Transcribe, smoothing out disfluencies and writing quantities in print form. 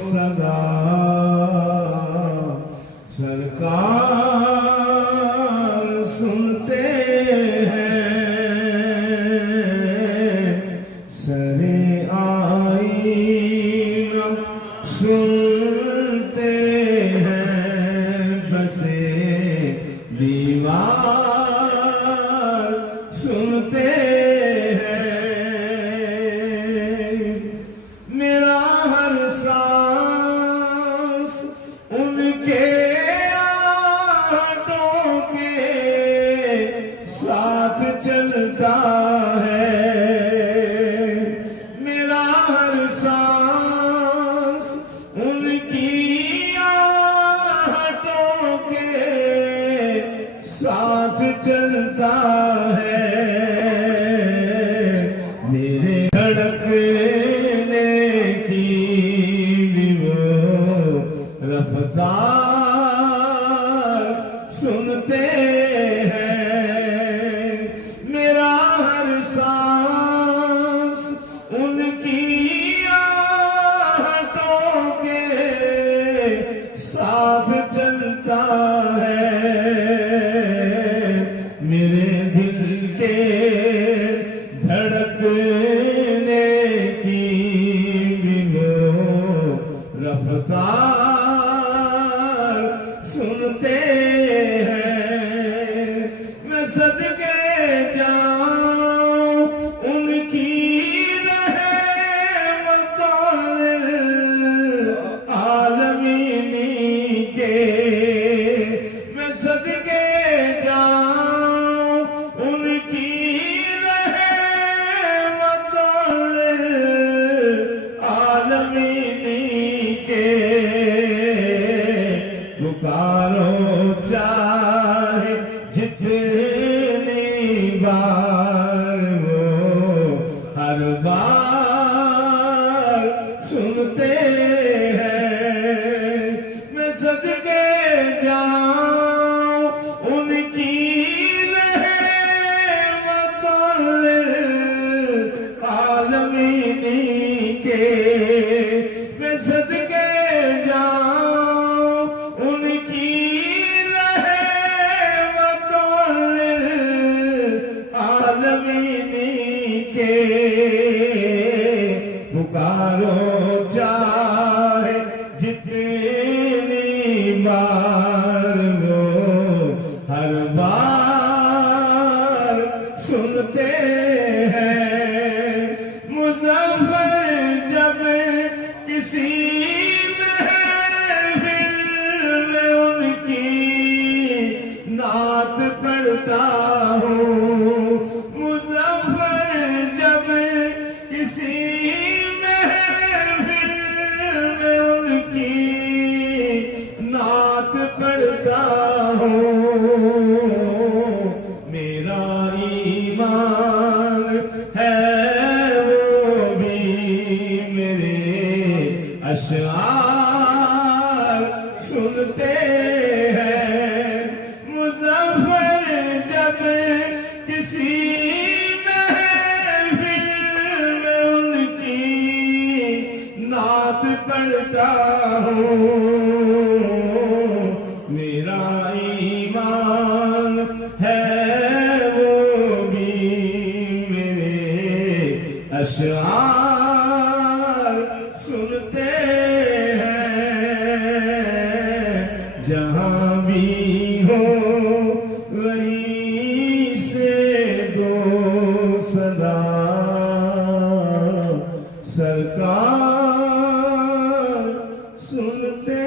सदा सरकार सुनते हैं, सरे आईना सुनते हैं, बसे दीवार सुनते हैं। मेरा हर सांस उनके आहटों के साथ चलता है। मेरा हर सांस उनकी आहटों के साथ चलता है। मेरे धड़कने की भी वो रफ्तार सुनते हैं। मेरा हर सांस उनकी आहटों के साथ चलता है। मेरे दिल के धड़कने की भी वो रफ्तार सुनते हैं। मैं सदके जाऊं उनकी रहमतों आलमीनी के। मैं सदके जाऊं उनकी रहमतों आलमीनी के। पुकारो चाहे जितनी बार वो हर बार सुनते हैं। मैं सदके जाऊं उनकी रहमतों आलमीनी के। मैं सदके जाऊं उनकी रहमतों आलमीनी के। पुकारो चाहे जितनी बार वो हर बार सुनते हैं। मुज़फ़्फ़र जब किसी महफ़िल में उनकी नात पढ़ता हूँ। मुज़फ़्फ़र जब किसी महफ़िल में उनकी नात पढ़ता हूँ। मेरा ईमान है वो भी मेरे अशआर सुनते हैं। मुज़फ़्फ़र जब किसी महफ़िल में उनकी नात पढ़ता हूँ। मेरा ईमान है वो भी मेरे अशआर सुनते हैं। जहाँ भी हो वहीं से दो सदा सरकार सुनते